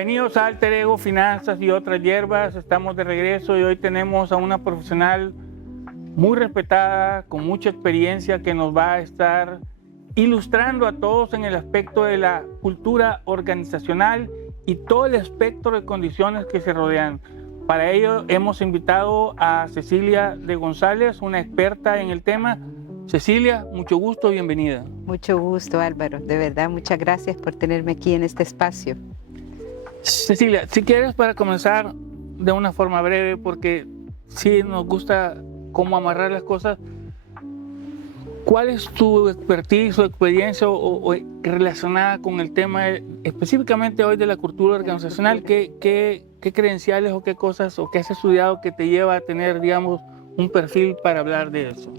Bienvenidos a Alter Ego Finanzas y otras hierbas. Estamos de regreso y hoy tenemos a una profesional muy respetada, con mucha experiencia, que nos va a estar ilustrando a todos en el aspecto de la cultura organizacional y todo el espectro de condiciones que se rodean. Para ello hemos invitado a Cecilia de González, una experta en el tema. Cecilia, mucho gusto, bienvenida. Mucho gusto, Álvaro. De verdad, muchas gracias por tenerme aquí en este espacio. Cecilia, si quieres, para comenzar de una forma breve, porque sí nos gusta cómo amarrar las cosas, ¿cuál es tu expertise o experiencia o relacionada con el tema específicamente hoy de la cultura organizacional? ¿Qué credenciales o qué cosas o qué has estudiado que te lleva a tener, digamos, un perfil para hablar de eso?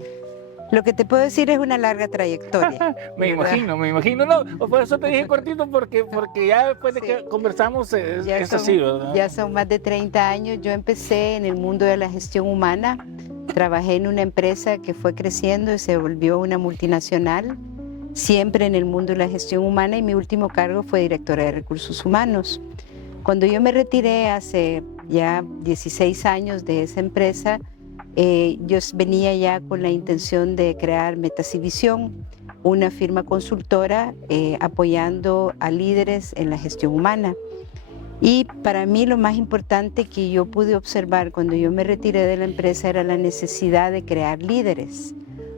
Lo que te puedo decir es una larga trayectoria. me imagino. No, por eso te dije cortito, porque ya después de que conversamos es así, ¿verdad? Ya son más de 30 años. Yo empecé en el mundo de la gestión humana. Trabajé en una empresa que fue creciendo y se volvió una multinacional, siempre en el mundo de la gestión humana, y mi último cargo fue directora de recursos humanos. Cuando yo me retiré hace ya 16 años de esa empresa, yo venía ya con la intención de crear Metacivisión, una firma consultora apoyando a líderes en la gestión humana. Y para mí lo más importante que yo pude observar cuando yo me retiré de la empresa era la necesidad de crear líderes,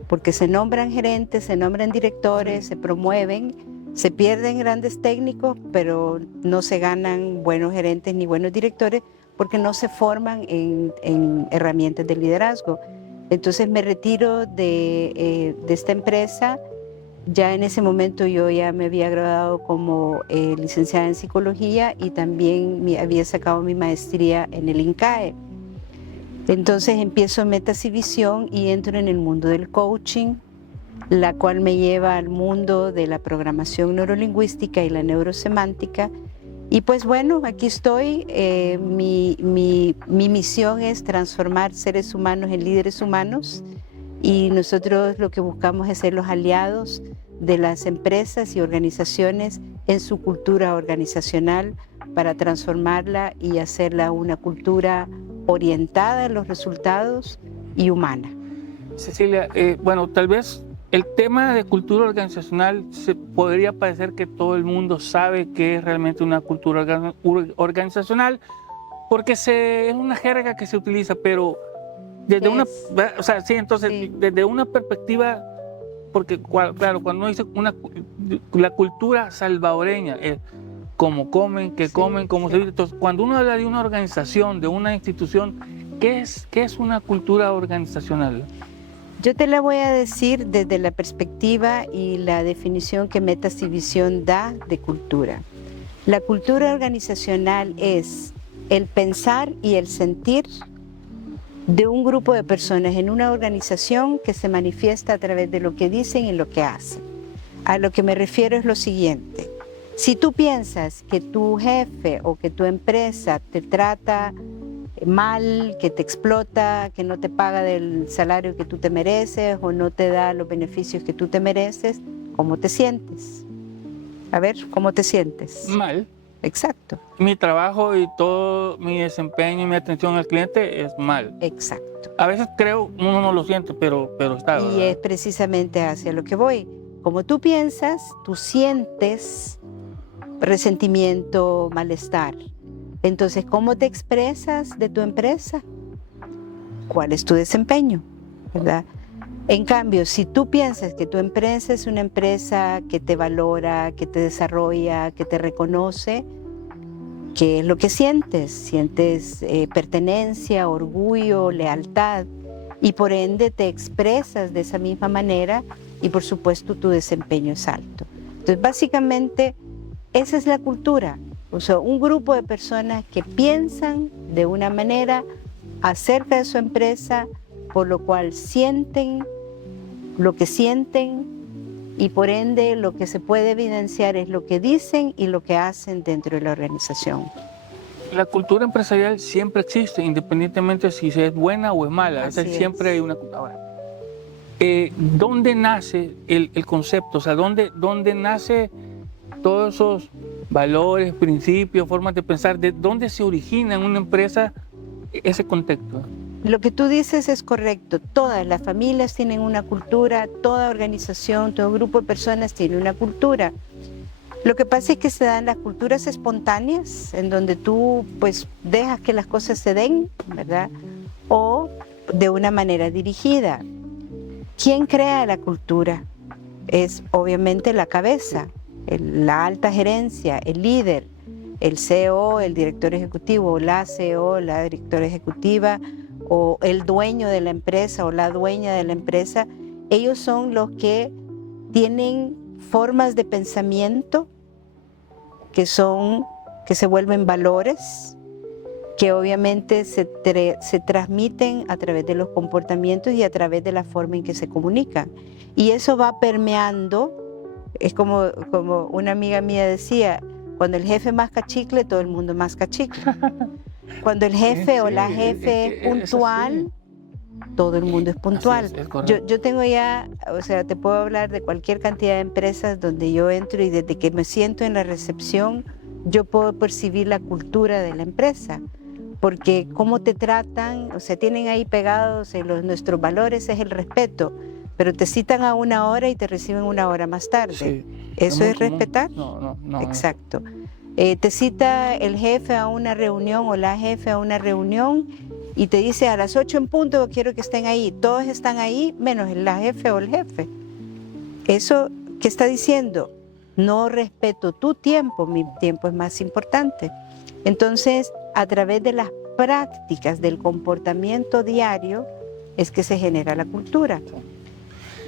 porque se nombran gerentes, se nombran directores, se promueven, se pierden grandes técnicos, pero no se ganan buenos gerentes ni buenos directores, porque no se forman en herramientas de liderazgo. Entonces me retiro de esta empresa. Ya en ese momento yo ya me había graduado como licenciada en psicología y también había sacado mi maestría en el INCAE. Entonces empiezo Metacivisión y entro en el mundo del coaching, la cual me lleva al mundo de la programación neurolingüística y la neurosemántica. Y pues bueno, aquí estoy. Mi misión es transformar seres humanos en líderes humanos, y nosotros lo que buscamos es ser los aliados de las empresas y organizaciones en su cultura organizacional para transformarla y hacerla una cultura orientada a los resultados y humana. Cecilia, bueno, tal vez el tema de cultura organizacional se podría parecer que todo el mundo sabe qué es realmente una cultura organizacional, porque es una jerga que se utiliza, pero desde desde una perspectiva, porque claro, cuando uno dice la cultura salvadoreña es cómo comen, qué comen, cómo se vive. Entonces, cuando uno habla de una organización, de una institución, ¿qué es una cultura organizacional? Yo te la voy a decir desde la perspectiva y la definición que Metacivisión da de cultura. La cultura organizacional es el pensar y el sentir de un grupo de personas en una organización que se manifiesta a través de lo que dicen y lo que hacen. A lo que me refiero es lo siguiente: si tú piensas que tu jefe o que tu empresa te trata mal, que te explota, que no te paga del salario que tú te mereces o no te da los beneficios que tú te mereces, ¿cómo te sientes? A ver, ¿cómo te sientes? Mal. Exacto. Mi trabajo y todo mi desempeño y mi atención al cliente es mal. Exacto. A veces creo, uno no lo siente, pero está, ¿verdad? Y es precisamente hacia lo que voy. Como tú piensas, tú sientes resentimiento, malestar. Entonces, ¿cómo te expresas de tu empresa? ¿Cuál es tu desempeño? ¿Verdad? En cambio, si tú piensas que tu empresa es una empresa que te valora, que te desarrolla, que te reconoce, ¿qué es lo que sientes? Sientes pertenencia, orgullo, lealtad, y por ende te expresas de esa misma manera y por supuesto tu desempeño es alto. Entonces, básicamente, esa es la cultura. O sea, un grupo de personas que piensan de una manera acerca de su empresa, por lo cual sienten lo que sienten, y por ende lo que se puede evidenciar es lo que dicen y lo que hacen dentro de la organización. La cultura empresarial siempre existe, independientemente si es buena o es mala. Siempre hay una cultura. Ahora, ¿dónde nace el concepto? O sea, ¿dónde nace todos esos valores, principios, formas de pensar, de dónde se origina en una empresa ese contexto. Lo que tú dices es correcto. Todas las familias tienen una cultura, toda organización, todo grupo de personas tiene una cultura. Lo que pasa es que se dan las culturas espontáneas, en donde tú pues dejas que las cosas se den, ¿verdad? O de una manera dirigida. ¿Quién crea la cultura? Es obviamente la cabeza, la alta gerencia, el líder, el CEO, el director ejecutivo, o la CEO, la directora ejecutiva, o el dueño de la empresa o la dueña de la empresa. Ellos son los que tienen formas de pensamiento que se vuelven valores, que obviamente se transmiten a través de los comportamientos y a través de la forma en que se comunican. Y eso va permeando, es como una amiga mía decía, cuando el jefe masca chicle, todo el mundo masca chicle. Cuando el jefe o la jefe es puntual, todo el mundo es puntual. Yo tengo ya, o sea, te puedo hablar de cualquier cantidad de empresas donde yo entro y desde que me siento en la recepción, yo puedo percibir la cultura de la empresa. Porque cómo te tratan, o sea, tienen ahí pegados nuestros valores es el respeto, pero te citan a 1 hora y te reciben 1 hora más tarde. Sí, ¿eso es respetar? No. Exacto. Te cita el jefe a una reunión o la jefe a una reunión y te dice a las 8 en punto quiero que estén ahí. Todos están ahí menos la jefe o el jefe. ¿Eso qué está diciendo? No respeto tu tiempo, mi tiempo es más importante. Entonces, a través de las prácticas del comportamiento diario es que se genera la cultura.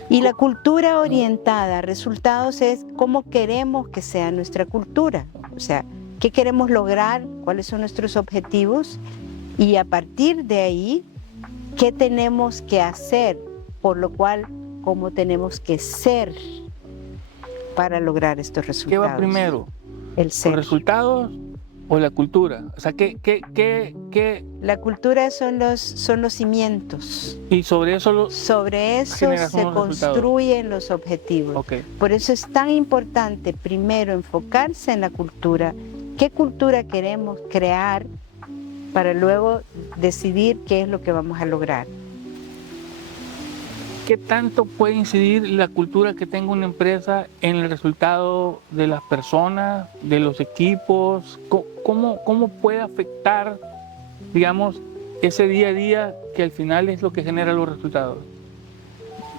Y la cultura orientada a resultados es cómo queremos que sea nuestra cultura. O sea, qué queremos lograr, cuáles son nuestros objetivos y a partir de ahí, qué tenemos que hacer, por lo cual, cómo tenemos que ser para lograr estos resultados. ¿Qué va primero? El ser. ¿Los resultados o la cultura? O sea, La cultura son los cimientos. Y sobre eso se construyen los objetivos. Okay. Por eso es tan importante primero enfocarse en la cultura. ¿Qué cultura queremos crear para luego decidir qué es lo que vamos a lograr? ¿Qué tanto puede incidir la cultura que tenga una empresa en el resultado de las personas, de los equipos? ¿Cómo puede afectar, digamos, ese día a día que al final es lo que genera los resultados?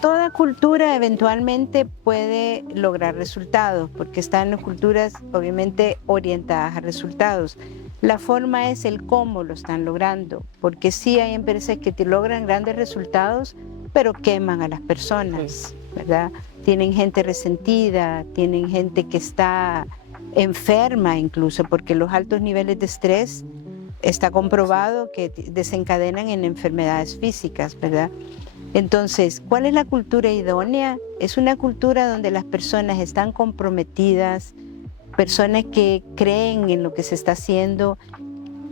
Toda cultura eventualmente puede lograr resultados, porque están las culturas obviamente orientadas a resultados. La forma es el cómo lo están logrando, porque sí hay empresas que te logran grandes resultados, pero queman a las personas, ¿verdad? Tienen gente resentida, tienen gente que está enferma incluso, porque los altos niveles de estrés está comprobado que desencadenan en enfermedades físicas, ¿verdad? Entonces, ¿cuál es la cultura idónea? Es una cultura donde las personas están comprometidas, personas que creen en lo que se está haciendo,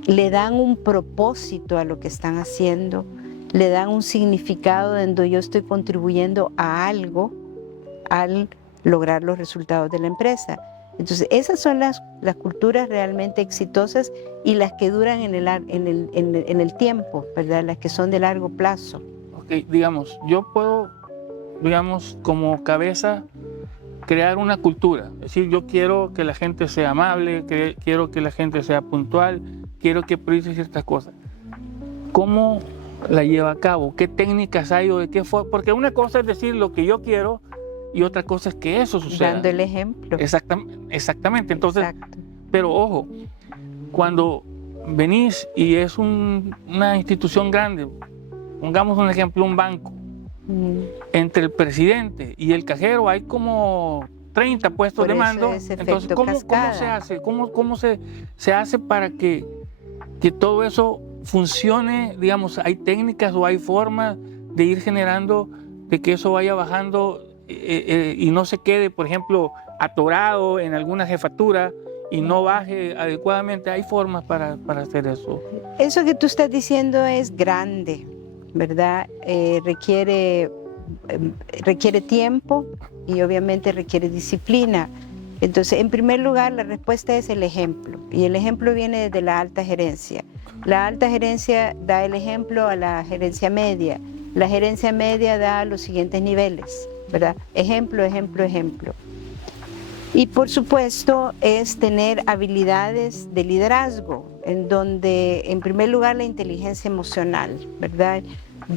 le dan un propósito a lo que están haciendo, le dan un significado donde yo estoy contribuyendo a algo al lograr los resultados de la empresa. Entonces, esas son las culturas realmente exitosas y las que duran en el tiempo, ¿verdad? Las que son de largo plazo. Ok, digamos, yo puedo, digamos, como cabeza, crear una cultura. Es decir, yo quiero que la gente sea amable, quiero que la gente sea puntual, quiero que priorice ciertas cosas. ¿Cómo la lleva a cabo? ¿Qué técnicas hay o de qué forma? Porque una cosa es decir lo que yo quiero y otra cosa es que eso suceda. Dando el ejemplo. Exactamente. Entonces, Exacto. Pero ojo, cuando venís y es una institución grande, pongamos un ejemplo, un banco, entre el presidente y el cajero hay como 30 puestos de mando. Entonces, ¿cómo se hace? ¿Cómo se hace para que todo eso funcione? Digamos, ¿hay técnicas o hay formas de ir generando de que eso vaya bajando y no se quede, por ejemplo, atorado en alguna jefatura y no baje adecuadamente? ¿Hay formas para hacer eso? Eso que tú estás diciendo es grande, ¿verdad? Requiere tiempo y obviamente requiere disciplina. Entonces, en primer lugar, la respuesta es el ejemplo, y el ejemplo viene desde la alta gerencia. La alta gerencia da el ejemplo a la gerencia media, la gerencia media da los siguientes niveles, ¿verdad? Ejemplo, ejemplo, ejemplo. Y por supuesto es tener habilidades de liderazgo, en donde en primer lugar la inteligencia emocional, ¿verdad?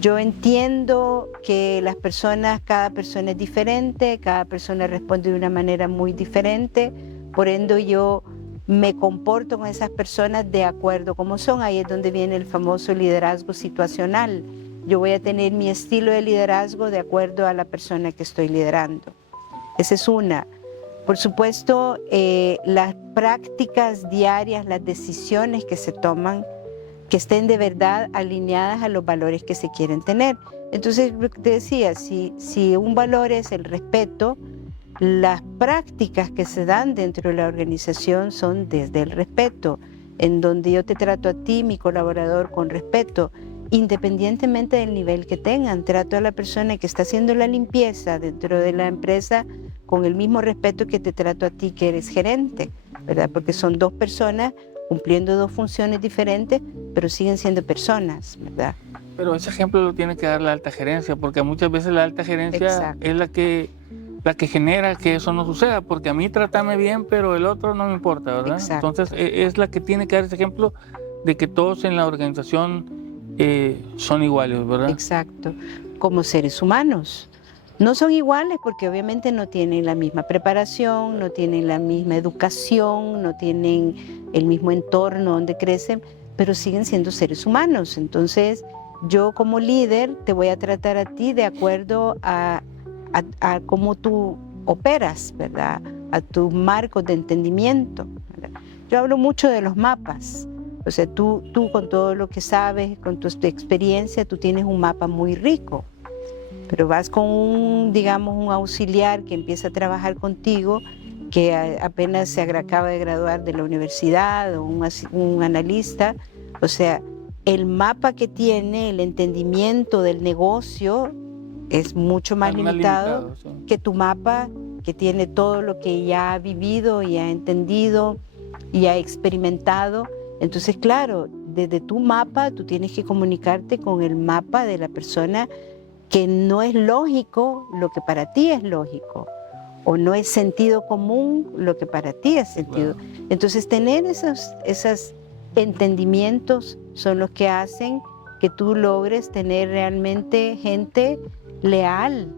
Yo entiendo que las personas, cada persona es diferente, cada persona responde de una manera muy diferente, por ende yo me comporto con esas personas de acuerdo como son. Ahí es donde viene el famoso liderazgo situacional. Yo voy a tener mi estilo de liderazgo de acuerdo a la persona que estoy liderando. Esa es una. Por supuesto, las prácticas diarias, las decisiones que se toman, que estén de verdad alineadas a los valores que se quieren tener. Entonces, te decía, si un valor es el respeto, las prácticas que se dan dentro de la organización son desde el respeto, en donde yo te trato a ti, mi colaborador, con respeto, independientemente del nivel que tengan. Trato a la persona que está haciendo la limpieza dentro de la empresa con el mismo respeto que te trato a ti, que eres gerente, ¿verdad? Porque son dos personas cumpliendo dos funciones diferentes, pero siguen siendo personas, ¿verdad? Pero ese ejemplo lo tiene que dar la alta gerencia, porque muchas veces la alta gerencia Exacto. es la que genera que eso no suceda, porque a mí trátame bien, pero el otro no me importa, ¿verdad? Exacto. Entonces es la que tiene que dar ese ejemplo de que todos en la organización son iguales, ¿verdad? Exacto. Como seres humanos. No son iguales porque obviamente no tienen la misma preparación, no tienen la misma educación, no tienen el mismo entorno donde crecen, pero siguen siendo seres humanos. Entonces, yo como líder te voy a tratar a ti de acuerdo a cómo tú operas, ¿verdad? A tus marcos de entendimiento, ¿verdad? Yo hablo mucho de los mapas. O sea, tú con todo lo que sabes, con tu experiencia, tú tienes un mapa muy rico. Pero vas con un auxiliar que empieza a trabajar contigo, que apenas se acaba de graduar de la universidad, o un analista. O sea, el mapa que tiene, el entendimiento del negocio es mucho más limitado sí, que tu mapa, que tiene todo lo que ya ha vivido y ha entendido y ha experimentado. Entonces, claro, desde tu mapa tú tienes que comunicarte con el mapa de la persona, que no es lógico lo que para ti es lógico, o no es sentido común lo que para ti es sentido. Claro. Entonces, tener esos entendimientos son los que hacen que tú logres tener realmente gente leal,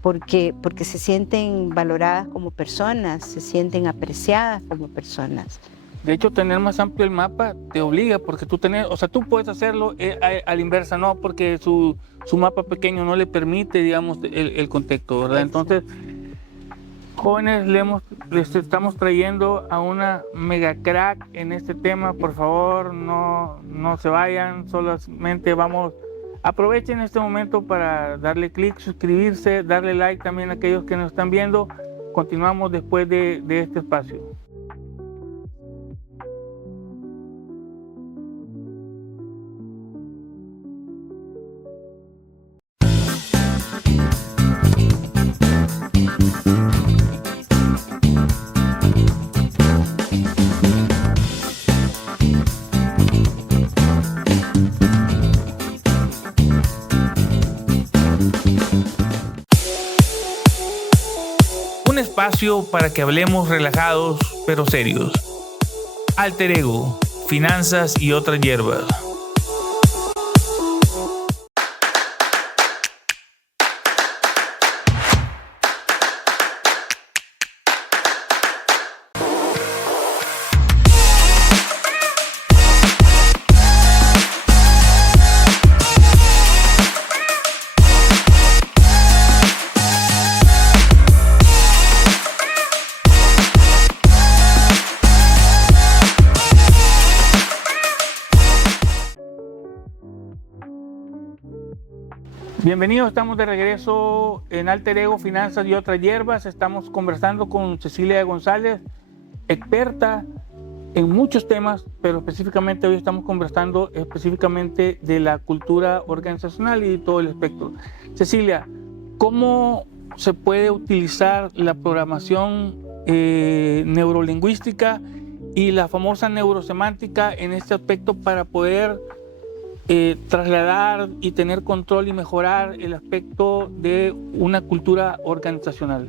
porque se sienten valoradas como personas, se sienten apreciadas como personas. De hecho, tener más amplio el mapa te obliga, porque tú puedes hacerlo a la inversa, no, porque su mapa pequeño no le permite, digamos, el contexto, ¿verdad? Entonces, jóvenes, les estamos trayendo a una mega crack en este tema. Por favor, no se vayan, solamente aprovechen este momento para darle clic, suscribirse, darle like también a aquellos que nos están viendo. Continuamos después de este espacio. Un espacio para que hablemos relajados pero serios. Alter Ego, finanzas y otras hierbas. Bienvenidos, estamos de regreso en Alter Ego, finanzas y otras hierbas. Estamos conversando con Cecilia González, experta en muchos temas, pero específicamente hoy estamos conversando específicamente de la cultura organizacional y todo el espectro. Cecilia, ¿cómo se puede utilizar la programación neurolingüística y la famosa neurosemántica en este aspecto para poder trasladar y tener control y mejorar el aspecto de una cultura organizacional?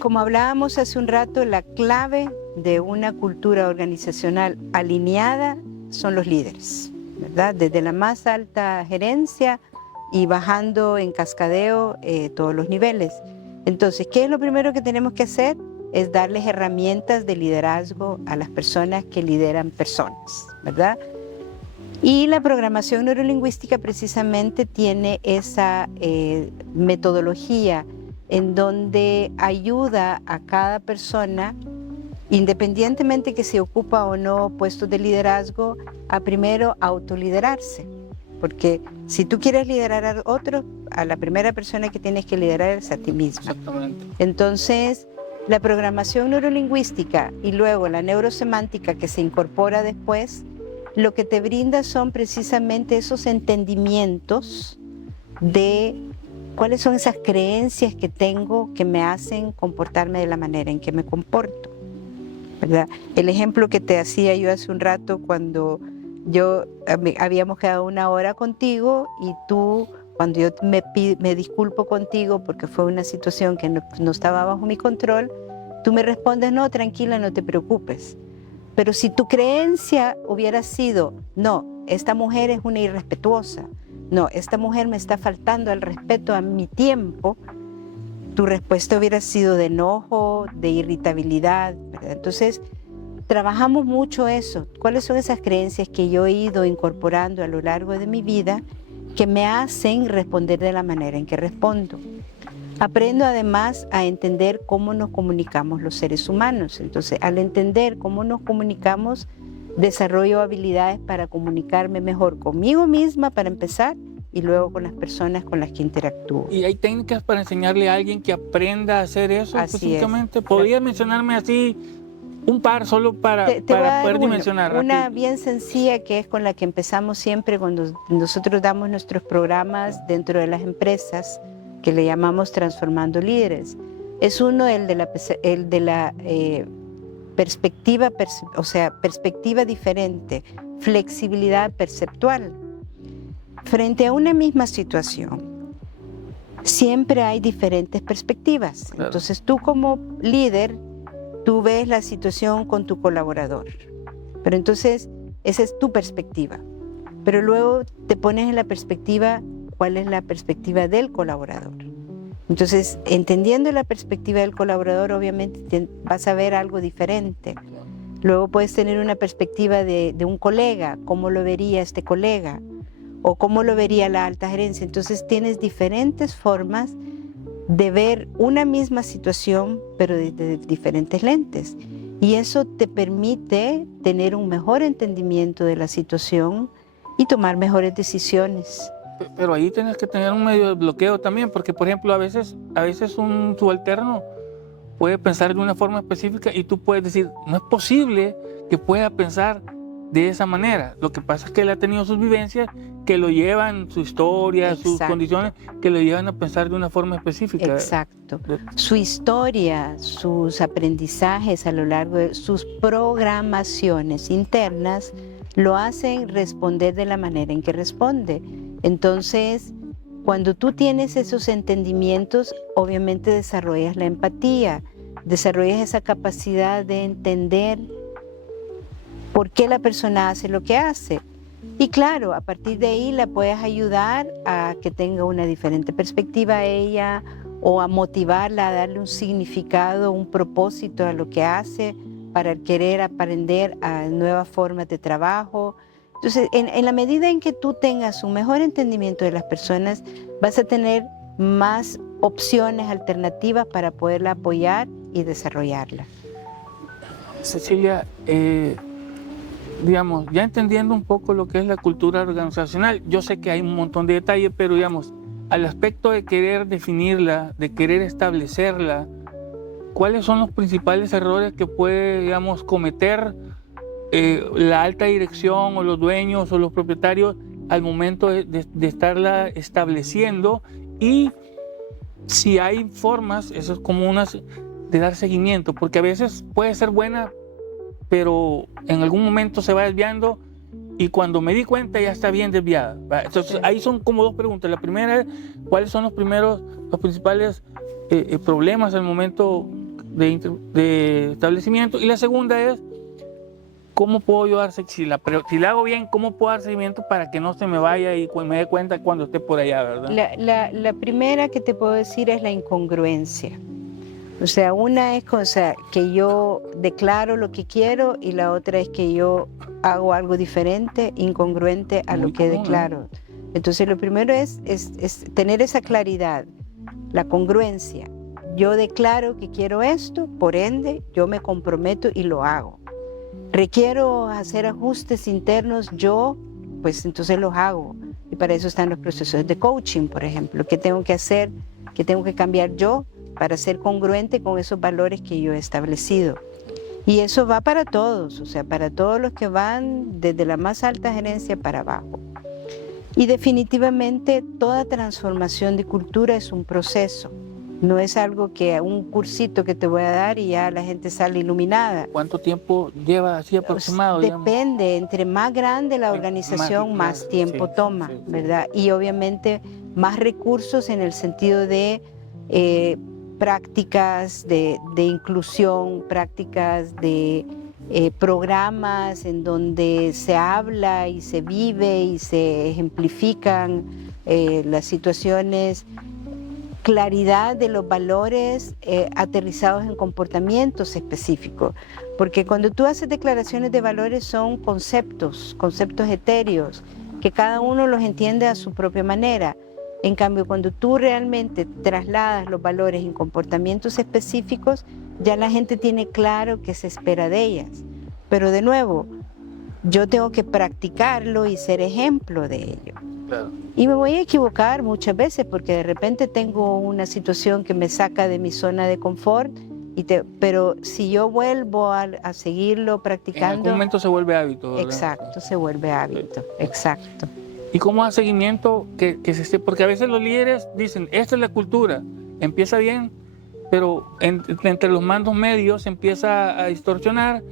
Como hablábamos hace un rato, la clave de una cultura organizacional alineada son los líderes, ¿verdad? Desde la más alta gerencia y bajando en cascadeo todos los niveles. Entonces, ¿qué es lo primero que tenemos que hacer? Es darles herramientas de liderazgo a las personas que lideran personas, ¿verdad? Y la programación neurolingüística precisamente tiene esa metodología en donde ayuda a cada persona, independientemente que se ocupa o no puestos de liderazgo, a primero autoliderarse. Porque si tú quieres liderar a otros, a la primera persona que tienes que liderar es a ti misma. Exactamente. Entonces, la programación neurolingüística y luego la neurosemántica que se incorpora después, lo que te brinda son precisamente esos entendimientos de cuáles son esas creencias que tengo que me hacen comportarme de la manera en que me comporto, ¿verdad? El ejemplo que te hacía yo hace un rato cuando habíamos quedado una hora contigo y tú, cuando yo me disculpo contigo porque fue una situación que no estaba bajo mi control, tú me respondes, no, tranquila, no te preocupes. Pero si tu creencia hubiera sido, no, esta mujer es una irrespetuosa, no, esta mujer me está faltando al respeto a mi tiempo, tu respuesta hubiera sido de enojo, de irritabilidad, ¿verdad? Entonces, trabajamos mucho eso. ¿Cuáles son esas creencias que yo he ido incorporando a lo largo de mi vida que me hacen responder de la manera en que respondo? Aprendo además a entender cómo nos comunicamos los seres humanos. Entonces, al entender cómo nos comunicamos, desarrollo habilidades para comunicarme mejor conmigo misma, para empezar, y luego con las personas con las que interactúo. ¿Y hay técnicas para enseñarle a alguien que aprenda a hacer eso específicamente? ¿Podrías mencionarme así un par solo para poder dimensionar? Una bien sencilla que es con la que empezamos siempre cuando nosotros damos nuestros programas dentro de las empresas, que le llamamos Transformando Líderes. Es uno el de la perspectiva, perspectiva diferente, flexibilidad perceptual. Frente a una misma situación, siempre hay diferentes perspectivas. Claro. Entonces tú como líder, tú ves la situación con tu colaborador. Pero entonces esa es tu perspectiva. Pero luego te pones en la perspectiva, ¿cuál es la perspectiva del colaborador? Entonces, entendiendo la perspectiva del colaborador, obviamente vas a ver algo diferente. Luego puedes tener una perspectiva de un colega, cómo lo vería este colega, o cómo lo vería la alta gerencia. Entonces tienes diferentes formas de ver una misma situación, pero desde diferentes lentes. Y eso te permite tener un mejor entendimiento de la situación y tomar mejores decisiones. Pero ahí tienes que tener un medio de bloqueo también, porque por ejemplo a veces un subalterno puede pensar de una forma específica y tú puedes decir, no es posible que pueda pensar de esa manera. Lo que pasa es que él ha tenido sus vivencias que lo llevan, su historia, Exacto. sus condiciones, que lo llevan a pensar de una forma específica. Exacto. Su historia, sus aprendizajes a lo largo de sus programaciones internas lo hacen responder de la manera en que responde. Entonces, cuando tú tienes esos entendimientos, obviamente desarrollas la empatía, desarrollas esa capacidad de entender por qué la persona hace lo que hace. Y claro, a partir de ahí la puedes ayudar a que tenga una diferente perspectiva a ella o a motivarla a darle un significado, un propósito a lo que hace para querer aprender a nuevas formas de trabajo. Entonces, en la medida en que tú tengas un mejor entendimiento de las personas, vas a tener más opciones alternativas para poderla apoyar y desarrollarla. Cecilia, digamos, ya entendiendo un poco lo que es la cultura organizacional, yo sé que hay un montón de detalles, pero digamos, al aspecto de querer definirla, de querer establecerla, ¿cuáles son los principales errores que puede, digamos, cometer la alta dirección o los dueños o los propietarios al momento de estarla estableciendo? Y si hay formas, eso es como unas, dar seguimiento, porque a veces puede ser buena, pero en algún momento se va desviando y cuando me di cuenta ya está bien desviada, ¿va? Entonces ahí son como dos preguntas. La primera es, ¿cuáles son los principales problemas al momento de establecimiento? Y la segunda es, ¿cómo puedo yo dar seguimiento? Si la hago bien, ¿cómo puedo dar seguimiento para que no se me vaya y me dé cuenta cuando esté por allá, ¿verdad? La primera que te puedo decir es la incongruencia. O sea, una es cosa que yo declaro lo que quiero y la otra es que yo hago algo diferente, incongruente a lo que declaro. Entonces, lo primero es tener esa claridad, la congruencia. Yo declaro que quiero esto, por ende, yo me comprometo y lo hago. Requiero hacer ajustes internos, pues entonces los hago. Y para eso están los procesos de coaching, por ejemplo. ¿Qué tengo que hacer? ¿Qué tengo que cambiar yo para ser congruente con esos valores que yo he establecido? Y eso va para todos, o sea, para todos los que van desde la más alta gerencia para abajo. Y definitivamente toda transformación de cultura es un proceso. No es algo que un cursito que te voy a dar y ya la gente sale iluminada. ¿Cuánto tiempo lleva así aproximado? Depende, entre más grande la organización, más tiempo toma, ¿verdad? Y obviamente más recursos en el sentido de prácticas de inclusión, prácticas de programas en donde se habla y se vive y se ejemplifican las situaciones, claridad de los valores aterrizados en comportamientos específicos, porque cuando tú haces declaraciones de valores son conceptos etéreos, que cada uno los entiende a su propia manera. En cambio, cuando tú realmente trasladas los valores en comportamientos específicos, ya la gente tiene claro qué se espera de ellas. Pero de nuevo, yo tengo que practicarlo y ser ejemplo de ello. Claro. Y me voy a equivocar muchas veces porque de repente tengo una situación que me saca de mi zona de confort, pero si yo vuelvo a seguirlo practicando... En algún momento se vuelve hábito, ¿verdad? Exacto, se vuelve hábito, exacto. ¿Y cómo da seguimiento que se esté? Porque a veces los líderes dicen, esta es la cultura, empieza bien, pero entre los mandos medios se empieza a distorsionar,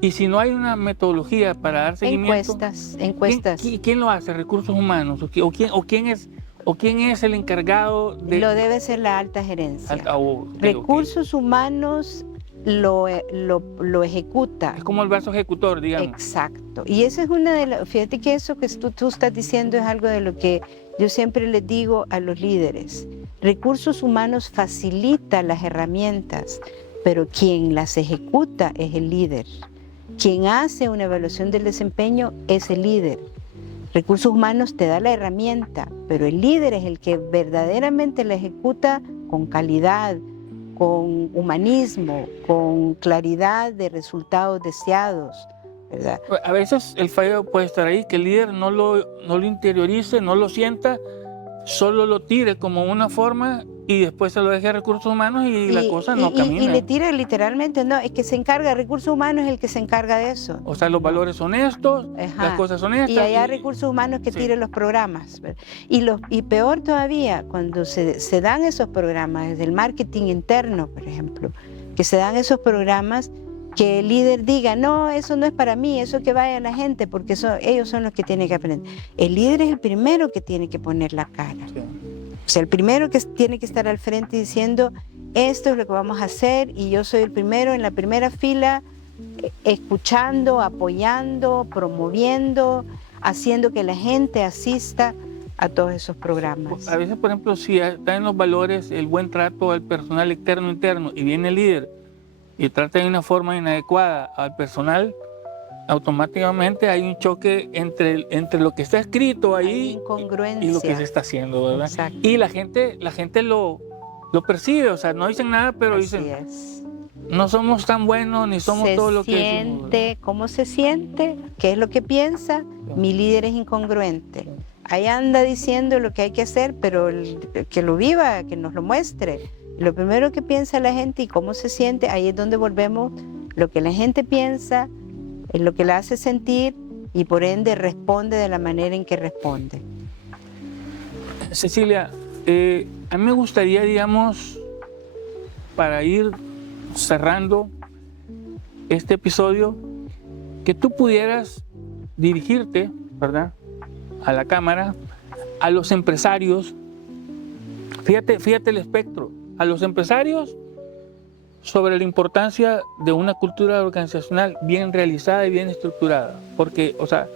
y si no hay una metodología para dar seguimiento... Encuestas. ¿Quién lo hace? ¿Recursos humanos? ¿O quién es el encargado de...? Lo debe ser la alta gerencia. Recursos humanos lo ejecuta. Es como el brazo ejecutor, digamos. Exacto. Y esa es una de las... Fíjate que eso que tú estás diciendo es algo de lo que yo siempre les digo a los líderes. Recursos humanos facilita las herramientas, pero quien las ejecuta es el líder. Quien hace una evaluación del desempeño es el líder. Recursos humanos te da la herramienta, pero el líder es el que verdaderamente la ejecuta con calidad, con humanismo, con claridad de resultados deseados, ¿verdad? A veces el fallo puede estar ahí, que el líder no lo interiorice, no lo sienta, solo lo tire como una forma y después se lo deje a recursos humanos y la cosa no camina. Y le tira literalmente, no, es que se encarga, recursos humanos es el que se encarga de eso. O sea, los valores son estos, las cosas son estas. Y allá recursos humanos que tire los programas. Y peor todavía, cuando se dan esos programas, desde el marketing interno, por ejemplo, que se dan esos programas, que el líder diga, no, eso no es para mí, eso que vaya a la gente, porque ellos son los que tienen que aprender. El líder es el primero que tiene que poner la cara. Sí. O sea, el primero que tiene que estar al frente diciendo, esto es lo que vamos a hacer, y yo soy el primero en la primera fila, escuchando, apoyando, promoviendo, haciendo que la gente asista a todos esos programas. A veces, por ejemplo, si está en los valores el buen trato al personal externo interno y viene el líder y trata de una forma inadecuada al personal, automáticamente hay un choque entre lo que está escrito ahí y lo que se está haciendo, ¿verdad? Exacto. Y la gente lo percibe, o sea, no dicen nada, pero dicen, no somos tan buenos ni somos todo lo que decimos. ¿Cómo se siente? ¿Qué es lo que piensa? Mi líder es incongruente. Ahí anda diciendo lo que hay que hacer, pero que lo viva, que nos lo muestre. Lo primero que piensa la gente y cómo se siente, ahí es donde volvemos lo que la gente piensa, es lo que la hace sentir y por ende responde de la manera en que responde. Cecilia, a mí me gustaría, digamos, para ir cerrando este episodio, que tú pudieras dirigirte, ¿verdad?, a la cámara, a los empresarios. Fíjate el espectro, a los empresarios sobre la importancia de una cultura organizacional bien realizada y bien estructurada, porque, o sea,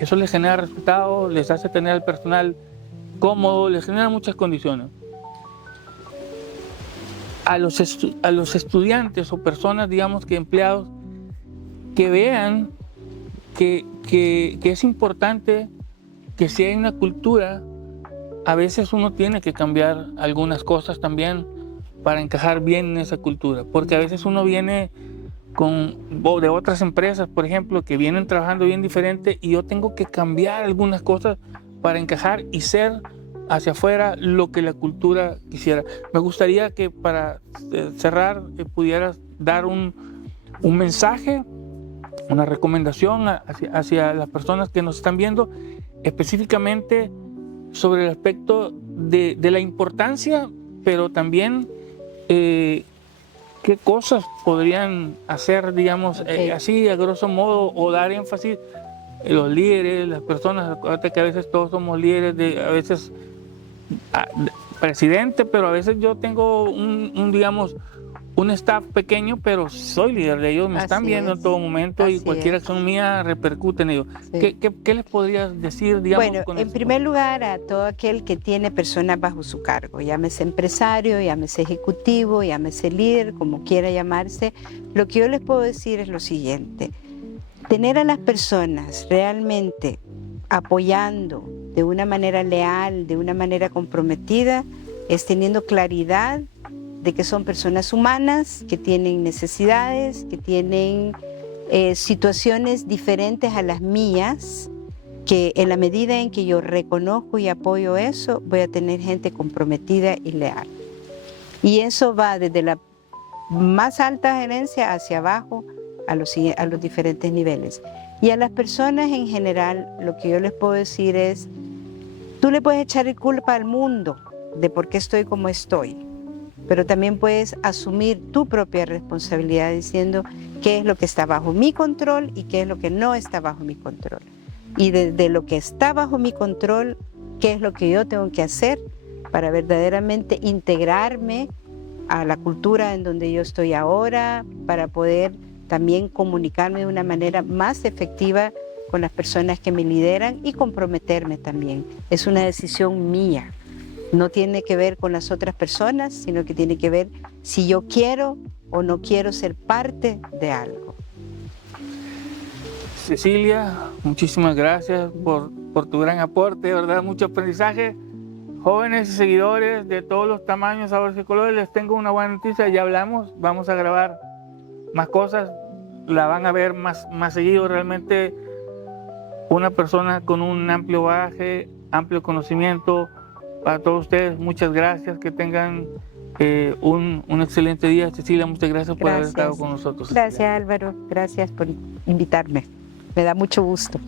eso les genera resultados, les hace tener al personal cómodo, les genera muchas condiciones. A los estudiantes o personas, digamos que empleados, que vean que es importante que si hay una cultura, a veces uno tiene que cambiar algunas cosas también para encajar bien en esa cultura, porque a veces uno viene de otras empresas, por ejemplo, que vienen trabajando bien diferente y yo tengo que cambiar algunas cosas para encajar y ser hacia afuera lo que la cultura quisiera. Me gustaría que para cerrar pudieras dar un mensaje, una recomendación hacia las personas que nos están viendo, específicamente sobre el aspecto de la importancia, pero también qué cosas podrían hacer, digamos, así a grosso modo, o dar énfasis los líderes, las personas. Acuérdate que a veces todos somos líderes, a veces presidente, pero a veces yo tengo digamos, un staff pequeño, pero soy líder de ellos, me están viendo en todo momento y cualquier acción mía repercute en ellos. Sí. ¿Qué les podrías decir, digamos? Bueno, en primer lugar, a todo aquel que tiene personas bajo su cargo, llámese empresario, llámese ejecutivo, llámese líder, como quiera llamarse, lo que yo les puedo decir es lo siguiente: tener a las personas realmente apoyando de una manera leal, de una manera comprometida, es teniendo claridad de que son personas humanas, que tienen necesidades, que tienen situaciones diferentes a las mías, que en la medida en que yo reconozco y apoyo eso, voy a tener gente comprometida y leal. Y eso va desde la más alta gerencia hacia abajo a los diferentes niveles. Y a las personas en general, lo que yo les puedo decir es, tú le puedes echar culpa al mundo de por qué estoy como estoy, pero también puedes asumir tu propia responsabilidad diciendo qué es lo que está bajo mi control y qué es lo que no está bajo mi control. Y desde lo que está bajo mi control, qué es lo que yo tengo que hacer para verdaderamente integrarme a la cultura en donde yo estoy ahora, para poder también comunicarme de una manera más efectiva con las personas que me lideran y comprometerme también. Es una decisión mía. No tiene que ver con las otras personas, sino que tiene que ver si yo quiero o no quiero ser parte de algo. Cecilia, muchísimas gracias por tu gran aporte, ¿verdad? Mucho aprendizaje. Jóvenes y seguidores de todos los tamaños, sabores y colores, les tengo una buena noticia. Ya hablamos, vamos a grabar más cosas, la van a ver más seguido. Realmente una persona con un amplio bagaje, amplio conocimiento. Para todos ustedes, muchas gracias, que tengan un excelente día. Cecilia, muchas gracias por haber estado con nosotros. Gracias, Álvaro, gracias por invitarme, me da mucho gusto.